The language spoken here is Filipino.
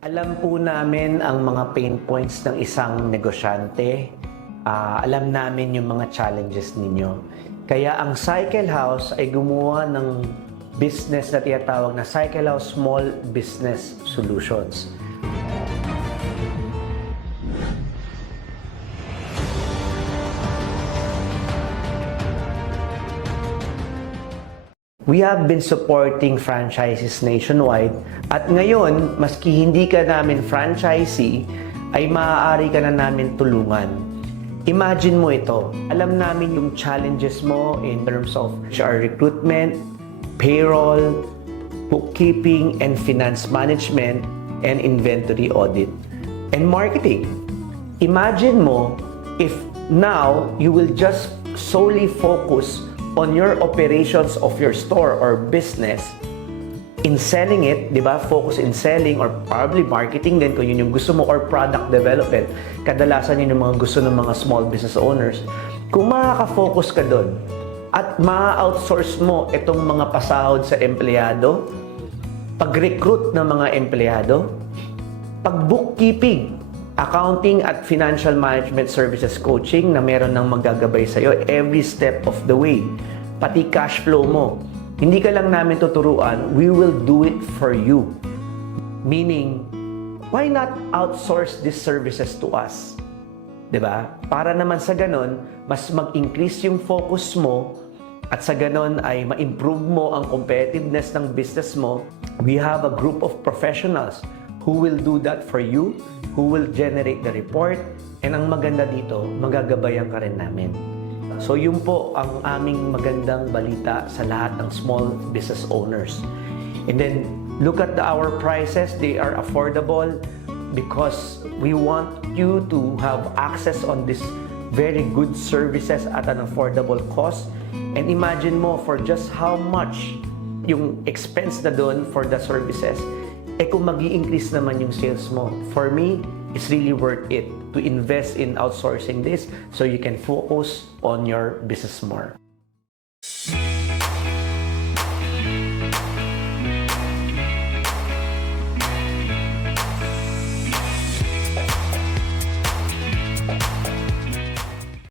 Alam po namin ang mga pain points ng isang negosyante. Alam namin yung mga challenges ninyo. Kaya ang Cycle House ay gumawa ng business na tinatawag na Cycle House Small Business Solutions. We have been supporting franchises nationwide at ngayon, maski hindi ka namin franchisee, ay maaari ka na namin tulungan. Imagine mo ito, alam namin yung challenges mo in terms of HR recruitment, payroll, bookkeeping, and finance management, and inventory audit, and marketing. Imagine mo if now you will just solely focus on your operations of your store or business in selling it, di ba? Focus in selling or probably marketing din kung yun yung gusto mo, or product development. Kadalasan yun yung mga gusto ng mga small business owners. Kung makaka-focus ka doon at ma-outsource mo itong mga pasahod sa empleyado, pag-recruit ng mga empleyado, pag-bookkeeping, accounting at financial management services coaching na meron ng magagabay sa'yo every step of the way. Pati cash flow mo. Hindi ka lang namin tuturuan, we will do it for you. Meaning, why not outsource these services to us? 'Di ba? Para naman sa ganon, mas mag-increase yung focus mo at sa ganon ay ma-improve mo ang competitiveness ng business mo. We have a group of professionals who will do that for you, who will generate the report, and ang maganda dito, magagabayan ka rin namin. So yun po ang aming magandang balita sa lahat ng small business owners. And then, look at our prices. They are affordable because we want you to have access on this very good services at an affordable cost. And imagine mo for just how much yung expense na doon for the services, kung mag-i-increase naman yung sales mo. For me, it's really worth it to invest in outsourcing this so you can focus on your business more.